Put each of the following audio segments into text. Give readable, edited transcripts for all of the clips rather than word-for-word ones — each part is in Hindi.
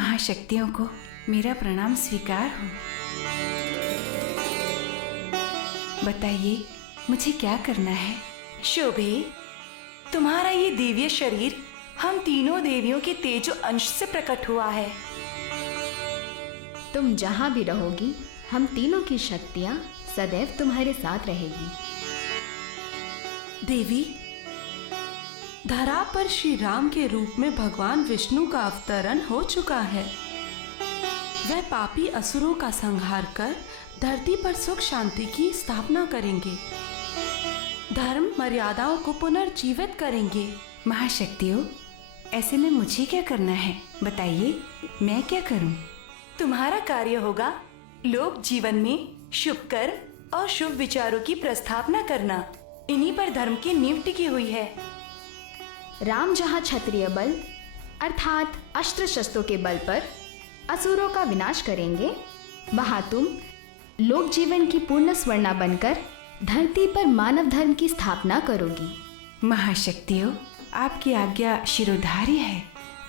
महाशक्तियों को मेरा प्रणाम स्वीकार हो। बताइए मुझे क्या करना है? शोभे, तुम्हारा ये दिव्य शरीर हम तीनों देवियों के तेज अंश से प्रकट हुआ है। तुम जहाँ भी रहोगी हम तीनों की शक्तियाँ सदैव तुम्हारे साथ रहेगी। देवी, धरा पर श्री राम के रूप में भगवान विष्णु का अवतरण हो चुका है। वह पापी असुरों का संहार कर धरती पर सुख शांति की स्थापना करेंगे, धर्म मर्यादाओं को पुनर्जीवित करेंगे। महाशक्तियों, ऐसे में मुझे क्या करना है? बताइए, मैं क्या करूं? तुम्हारा कार्य होगा लोक जीवन में शुभ कर्म और शुभ विचारों की प्रस्थापना करना। इन्हीं पर धर्म की नींव टिकी हुई है। राम जहाँ क्षत्रिय बल अर्थात अस्त्र शस्त्रों के बल पर असुरों का विनाश करेंगे, वहाँ तुम लोक जीवन की पूर्ण स्वर्णा बनकर धरती पर मानव धर्म की स्थापना करोगी। महाशक्तियों, आपकी आज्ञा शिरोधार्य है,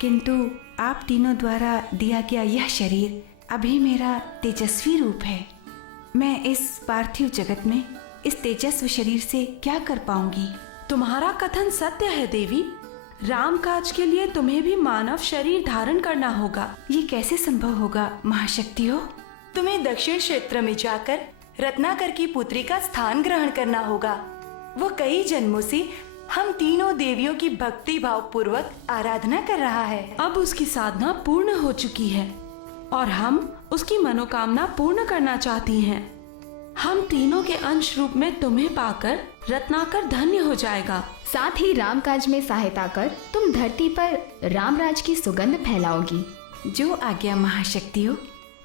किंतु आप तीनों द्वारा दिया गया यह शरीर अभी मेरा तेजस्वी रूप है। मैं इस पार्थिव जगत में इस तेजस्वी शरीर से क्या कर पाऊंगी? तुम्हारा कथन सत्य है देवी। राम काज के लिए तुम्हें भी मानव शरीर धारण करना होगा। ये कैसे संभव होगा महाशक्तियों? तुम्हें दक्षिण क्षेत्र में जाकर रत्नाकर की पुत्री का स्थान ग्रहण करना होगा। वो कई जन्मों से हम तीनों देवियों की भक्ति भाव पूर्वक आराधना कर रहा है। अब उसकी साधना पूर्ण हो चुकी है और हम उसकी मनोकामना पूर्ण करना चाहती हैं। हम तीनों के अंश रूप में तुम्हें पाकर रत्नाकर धन्य हो जाएगा। साथ ही राम काज में सहायता कर तुम धरती पर रामराज की सुगंध फैलाओगी। जो आज्ञा महाशक्तियों,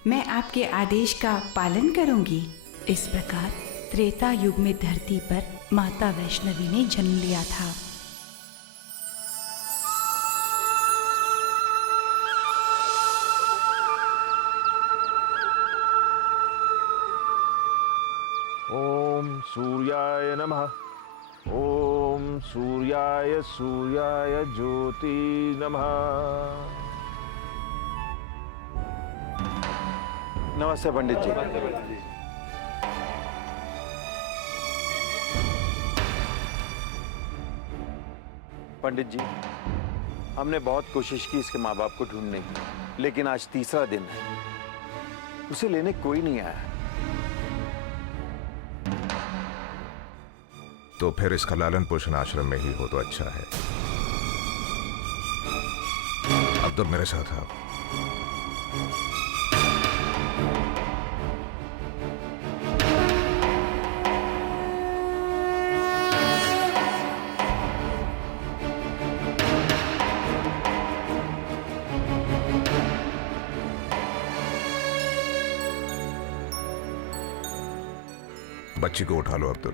मैं आपके आदेश का पालन करूंगी। इस प्रकार त्रेता युग में धरती पर माता वैष्णवी ने जन्म लिया था। ओम सूर्याय नमः। ओम सूर्याय सूर्याय ज्योति नमः। नमस्ते पंडित जी। पंडित जी, हमने बहुत कोशिश की इसके माँ बाप को ढूंढने की, लेकिन आज तीसरा दिन है, उसे लेने कोई नहीं आया। तो फिर इसका लालन पोषण आश्रम में ही हो तो अच्छा है। अब तो मेरे साथ आओ। बच्ची को उठा लो अब्दुल।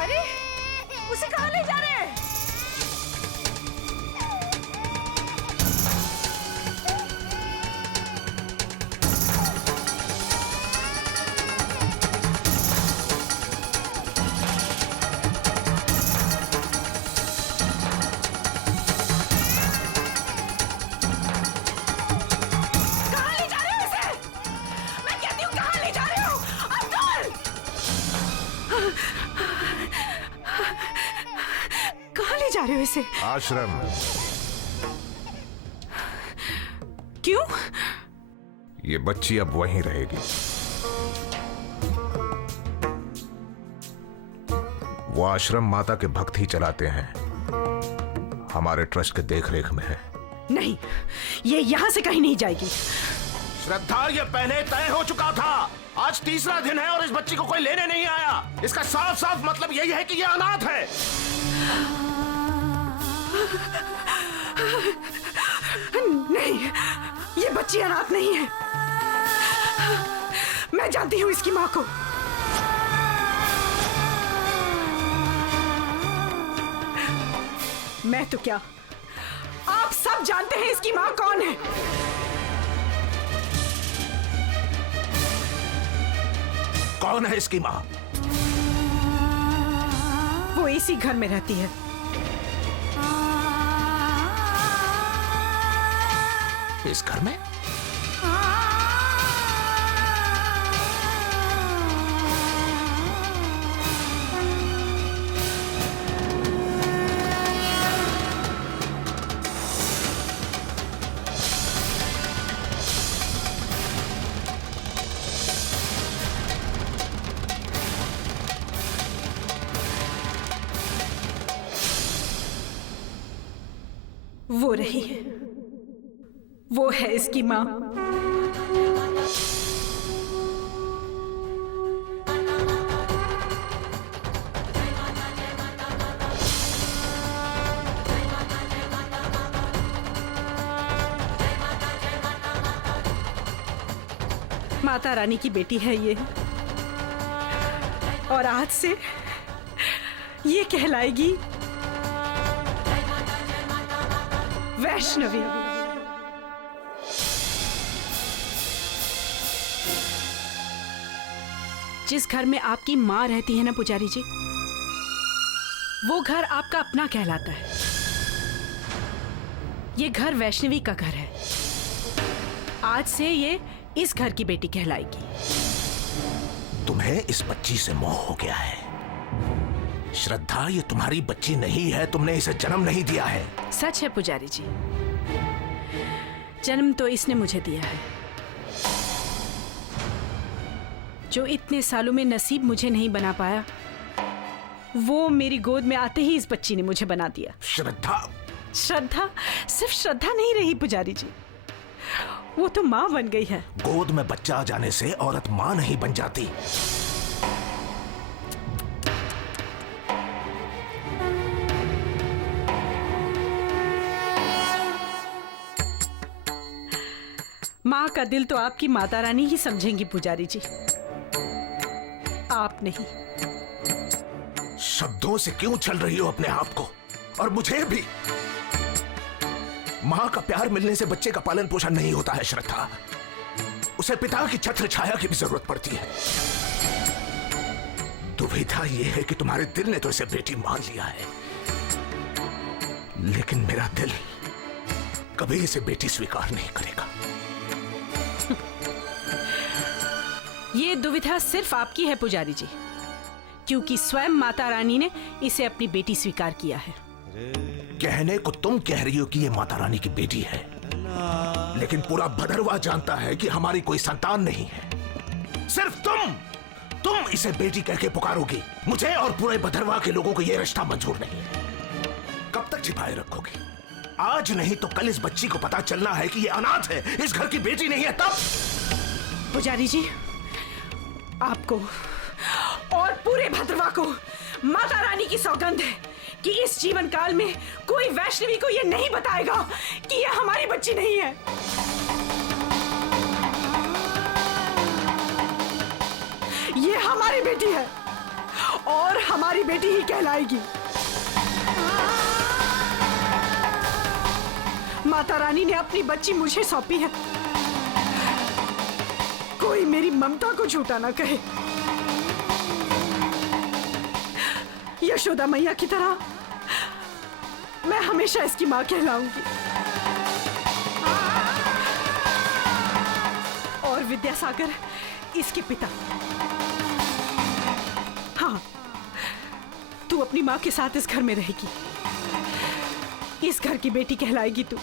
अरे, उसे कहाँ ले जा रहे हैं? जा रहे हो इसे? आश्रम। क्यों? ये बच्ची अब वहीं रहेगी। वो आश्रम माता के भक्त ही चलाते हैं, हमारे ट्रस्ट के देखरेख में है। नहीं, ये यहाँ से कहीं नहीं जाएगी। श्रद्धा, ये पहले तय हो चुका था। आज तीसरा दिन है और इस बच्ची को कोई लेने नहीं आया। इसका साफ साफ मतलब यही है कि ये अनाथ है। नहीं, ये बच्ची अनाथ नहीं है। मैं जानती हूँ इसकी माँ को। मैं तो क्या, आप सब जानते हैं इसकी माँ कौन है। कौन है इसकी माँ? वो इसी घर में रहती है। इस घर में? वो रही है, वो है इसकी माँ। माता रानी की बेटी है ये, और आज से ये कहलाएगी वैष्णवी। जिस घर में आपकी माँ रहती है ना पुजारी जी, वो घर आपका अपना कहलाता है। ये घर वैष्णवी का घर है। आज से ये इस घर की बेटी कहलाएगी। तुम्हें इस बच्ची से मोह हो गया है। श्रद्धा, ये तुम्हारी बच्ची नहीं है, तुमने इसे जन्म नहीं दिया है। सच है पुजारी जी, जन्म तो इसने मुझे दिया है। जो इतने सालों में नसीब मुझे नहीं बना पाया, वो मेरी गोद में आते ही इस बच्ची ने मुझे बना दिया। श्रद्धा, श्रद्धा सिर्फ श्रद्धा नहीं रही पुजारी जी, वो तो माँ बन गई है। गोद में बच्चा आ जाने से औरत माँ नहीं बन जाती। माँ का दिल तो आपकी माता रानी ही समझेंगी पुजारी जी, आप नहीं। शब्दों से क्यों छल रही हो अपने आप को, और मुझे भी? माँ का प्यार मिलने से बच्चे का पालन पोषण नहीं होता है श्रद्धा, उसे पिता की छत्र छाया की भी जरूरत पड़ती है। दुविधा यह है कि तुम्हारे दिल ने तो इसे बेटी मान लिया है, लेकिन मेरा दिल कभी इसे बेटी स्वीकार नहीं करेगा। ये दुविधा सिर्फ आपकी है पुजारी जी, क्योंकि स्वयं माता रानी ने इसे अपनी बेटी स्वीकार किया है। कहने को तुम कह रही हो कि ये माता रानी की बेटी है, लेकिन पूरा भदरवा जानता है कि हमारी कोई संतान नहीं है। सिर्फ तुम इसे बेटी कह के पुकारोगी। मुझे और पूरे भदरवा के लोगों को यह रिश्ता मंजूर नहीं है। कब तक छिपाए रखोगी? आज नहीं तो कल इस बच्ची को पता चलना है कि ये अनाथ है, इस घर की बेटी नहीं है। तब पुजारी जी, आपको और पूरे भद्रवा को माता रानी की सौगंध है कि इस जीवन काल में कोई वैष्णवी को यह नहीं बताएगा कि यह हमारी बच्ची नहीं है। ये हमारी बेटी है और हमारी बेटी ही कहलाएगी। माता रानी ने अपनी बच्ची मुझे सौंपी है। कोई मेरी ममता को झूठा ना कहे। यशोदा मैया की तरह मैं हमेशा इसकी मां कहलाऊंगी। और विद्यासागर इसके पिता। हाँ, तू अपनी मां के साथ इस घर में रहेगी। इस घर की बेटी कहलाएगी तू।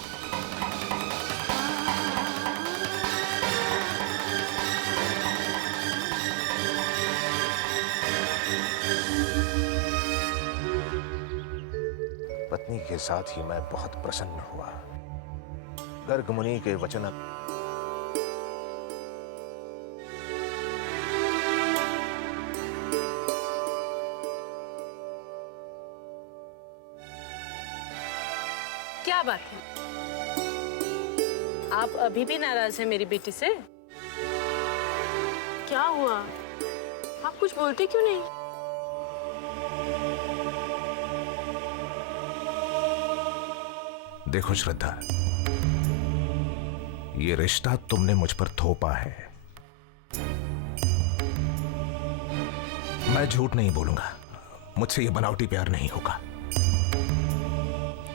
पत्नी के साथ ही मैं बहुत प्रसन्न हुआ। गर्ग मुनि के वचन क्या बात है? आप अभी भी नाराज हैं मेरी बेटी से? क्या हुआ? आप कुछ बोलते क्यों नहीं? देखो श्रद्धा, ये रिश्ता तुमने मुझ पर थोपा है। मैं झूठ नहीं बोलूंगा, मुझसे ये बनावटी प्यार नहीं होगा।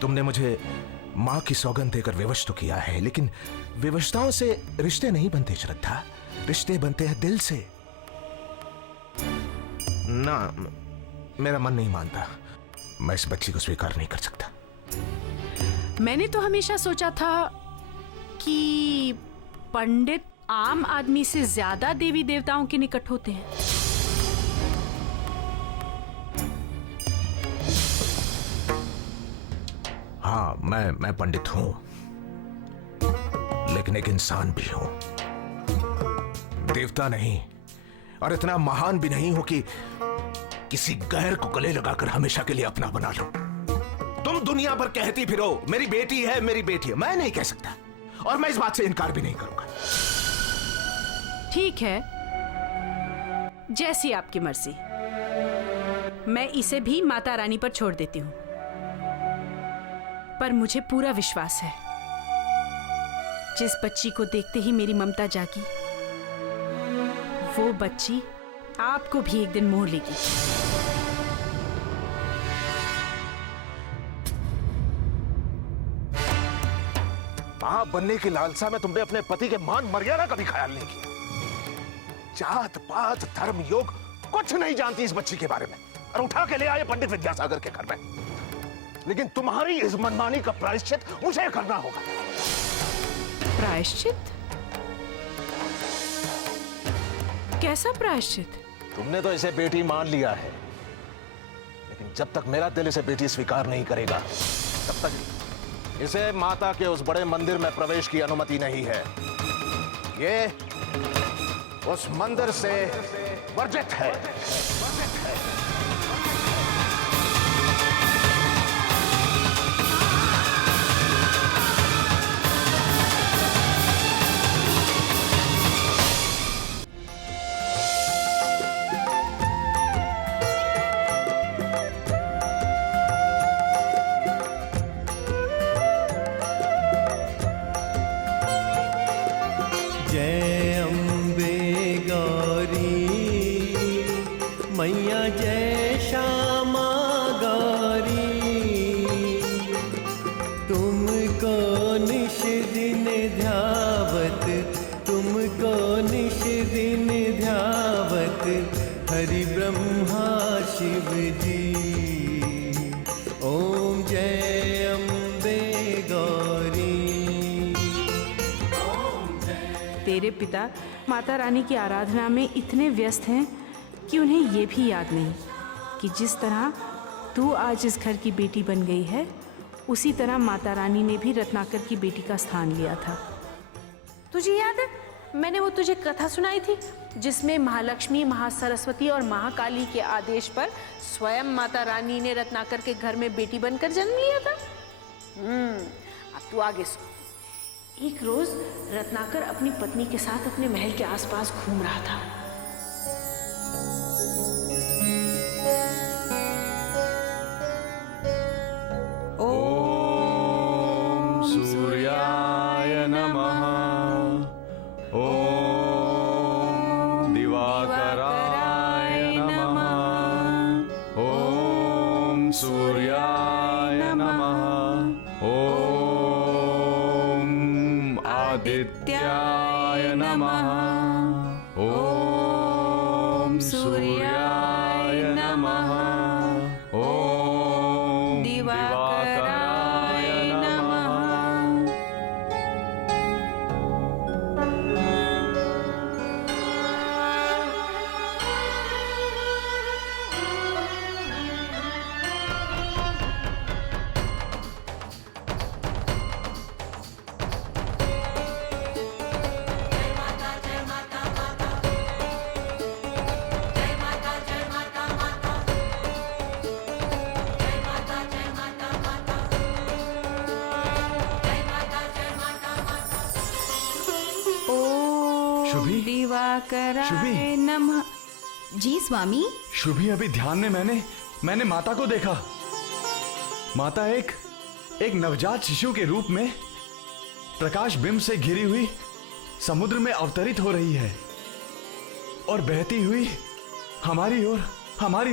तुमने मुझे मां की सौगंध देकर विवश तो किया है, लेकिन विवशताओं से रिश्ते नहीं बनते श्रद्धा, रिश्ते बनते हैं दिल से। ना, मेरा मन नहीं मानता, मैं इस बच्ची को स्वीकार नहीं कर सकता। मैंने तो हमेशा सोचा था कि पंडित आम आदमी से ज्यादा देवी देवताओं के निकट होते हैं। हाँ, मैं पंडित हूं, लेकिन एक इंसान भी हूं। देवता नहीं, और इतना महान भी नहीं हूं कि किसी गैर को गले लगाकर हमेशा के लिए अपना बना लो। तुम दुनिया भर कहती फिरो मेरी बेटी है, मेरी बेटी है, मैं नहीं कह सकता, और मैं इस बात से इनकार भी नहीं करूंगा। ठीक है, जैसी आपकी मर्जी। मैं इसे भी माता रानी पर छोड़ देती हूं, पर मुझे पूरा विश्वास है जिस बच्ची को देखते ही मेरी ममता जागी, वो बच्ची आपको भी एक दिन मोह लेगी। मां बनने की लालसा में तुमने अपने पति के मान मर्यादा का भी ख्याल नहीं किया। जात पात धर्म योग कुछ नहीं जानती इस बच्ची के बारे में, और उठा के ले आए पंडित विद्यासागर के घर में। लेकिन तुम्हारी इस मनमानी का प्रायश्चित मुझे करना होगा। प्रायश्चित? कैसा प्रायश्चित? तुमने तो इसे बेटी मान लिया है, लेकिन जब तक मेरा दिल इसे बेटी स्वीकार नहीं करेगा, तब तक इसे माता के उस बड़े मंदिर में प्रवेश की अनुमति नहीं है। ये उस मंदिर से वर्जित है। जय अम्बे गौरी मैया, जय श्यामा गौरी, तुमको निश दिन ध्यावत, तुमको निश दिन ध्यावत, हरि ब्रह्मा शिव जी। ओम जय अम्बे गौरी। तेरे पिता माता रानी की आराधना में इतने व्यस्त हैं कि उन्हें ये भी याद नहीं कि जिस तरह तू आज इस घर की बेटी बन गई है, उसी तरह माता रानी ने भी रत्नाकर की बेटी का स्थान लिया था। तुझे याद है मैंने वो तुझे कथा सुनाई थी जिसमें महालक्ष्मी, महासरस्वती और महाकाली के आदेश पर स्वयं माता रानी ने रत्नाकर के घर में बेटी बनकर जन्म लिया था। अब तू आगे सुन। एक रोज रत्नाकर अपनी पत्नी के साथ अपने महल के आसपास घूम रहा था। ओम सूर्याय नमः, ओम दिवाकराय नमः, ओम सूर्याय नमः, ओम आदित्याय नमः, ओम सूर्याय नमः, ओम दिवाकराय नमः। शुभी, दिवाकराय नमः। जी स्वामी। शुभी, अभी ध्यान में मैंने माता को देखा। माता एक एक नवजात शिशु के रूप में प्रकाश बिंब से घिरी हुई समुद्र में अवतरित हो रही है और बहती हुई हमारी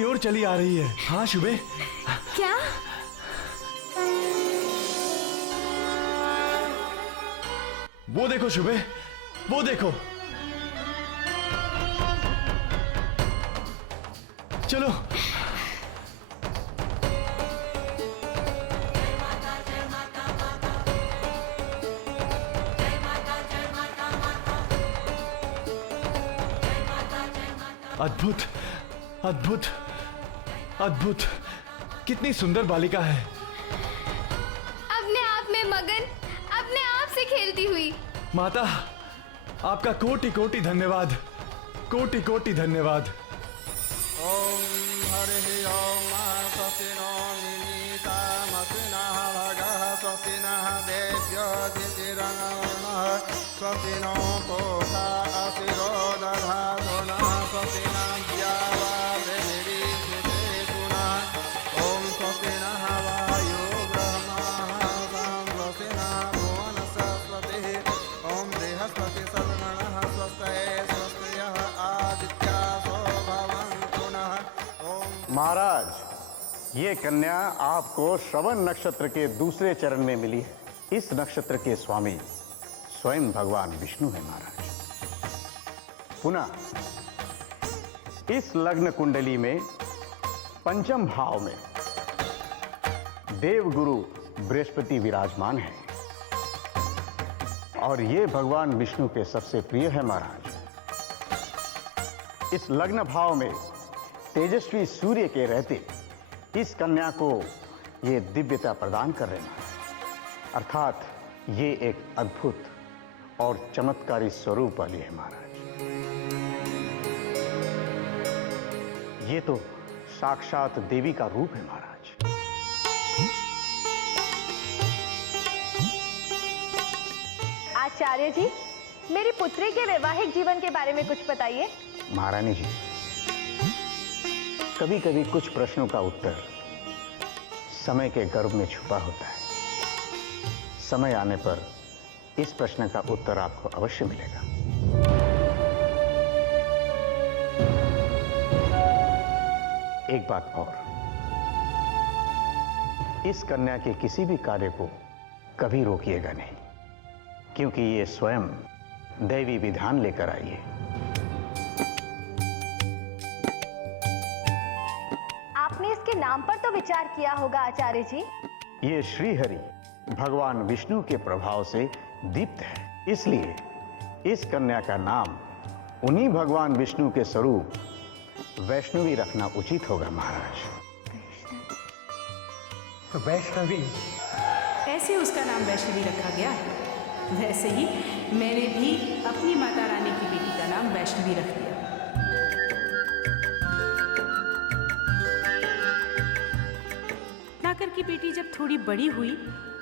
ओर चली आ रही है। हाँ शुभे, क्या? वो देखो शुभे, वो देखो। चलो। अद्भुत, अद्भुत, अद्भुत, कितनी सुंदर बालिका है। अपने आप में मगन, अपने आप से खेलती हुई। माता, आपका कोटि कोटि धन्यवाद, कोटि कोटि धन्यवाद। ओम हरि ओम स्वस्ति नो निमित्तमस्मिनः भगः स्वस्ति नः देव्यो दितिरङ्गः स्वस्ति नो पूषा असिरो दधातु नः स्वस्ति नः द्यावावृधिरिषुते पुनः ओम स्वस्ति नः वायो ब्रह्मः स्वस्ति नः भुवनस्पतिः ओम बृहस्पति सद्गणः स्वस्तये स्वस्तियः आदित्यासो भवन्तु नः। महाराज, ये कन्या आपको श्रवण नक्षत्र के दूसरे चरण में मिली है। इस नक्षत्र के स्वामी स्वयं भगवान विष्णु है महाराज। पुनः इस लग्न कुंडली में पंचम भाव में देवगुरु बृहस्पति विराजमान है और ये भगवान विष्णु के सबसे प्रिय है महाराज। इस लग्न भाव में तेजस्वी सूर्य के रहते इस कन्या को ये दिव्यता प्रदान कर रहे हैं, अर्थात ये एक अद्भुत और चमत्कारी स्वरूप वाली है महाराज। ये तो साक्षात देवी का रूप है महाराज। आचार्य जी, मेरी पुत्री के वैवाहिक जीवन के बारे में कुछ बताइए। महारानी जी, कभी कभी कुछ प्रश्नों का उत्तर समय के गर्भ में छुपा होता है। समय आने पर इस प्रश्न का उत्तर आपको अवश्य मिलेगा। एक बात और, इस कन्या के किसी भी कार्य को कभी रोकिएगा नहीं, क्योंकि ये स्वयं दैवी विधान लेकर आई है। आपने इसके नाम पर तो विचार किया होगा आचार्य जी। ये श्रीहरि भगवान विष्णु के प्रभाव से दीप्त है, इसलिए इस कन्या का नाम उन्हीं भगवान विष्णु के स्वरूप वैष्णवी रखना उचित होगा महाराज। वैष्णवी, ऐसे उसका नाम वैष्णवी रखा गया। वैसे ही मैंने भी अपनी माता रानी की बेटी का नाम वैष्णवी रख दिया। रत्नाकर की बेटी जब थोड़ी बड़ी हुई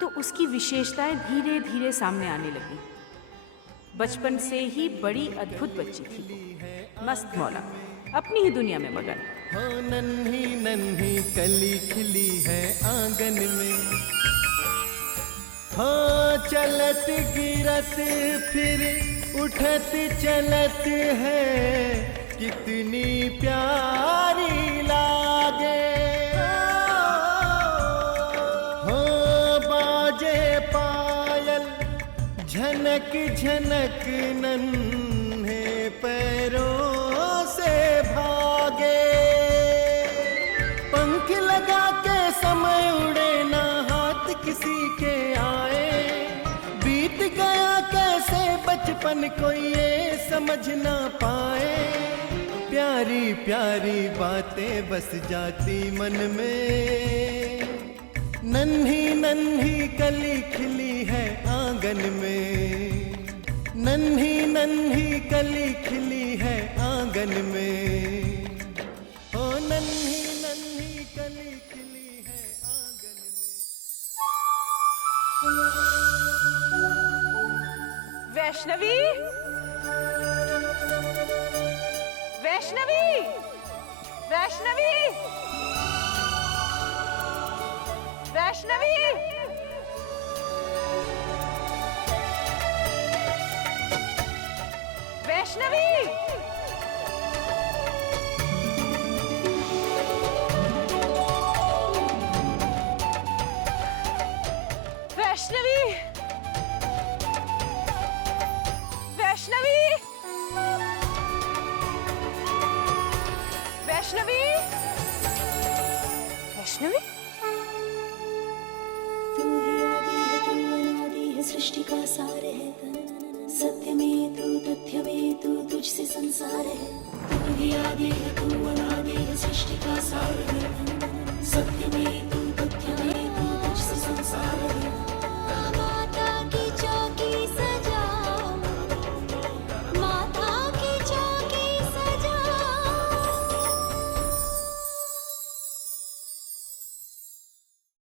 तो उसकी विशेषताएं धीरे धीरे सामने आने लगी। बचपन से ही बड़ी अद्भुत बच्ची थी, मस्त मौला, अपनी ही दुनिया में मगन। हो नन्ही नन्ही कली खिली है आंगन में, हो चलत गिरत फिर उठत चलत है, कितनी प्यारी लागे। हो बाजे पायल झनक झनक नन्हे पैरों से भागे। पंख लगा के समय उड़े ना हाथ किसी के आए, बीत गया कैसे बचपन कोई ये समझ ना पाए। प्यारी प्यारी बातें बस जाती मन में, नन्ही नन्ही कली खिली है आंगन में, नन्ही नन्ही कली खिली है आंगन में। ओ नन्ही नन्ही कली खिली है आंगन में। वैष्णवी, वैष्णवी, वैष्णवी, वैष्णवी, वैष्णवी? सृष्टि का सार है, सत्य में तू, तथ्य में तू, तुझसे संसार है। तू ही आदि है, तू अनादि है, सृष्टि का सार है, सत्य में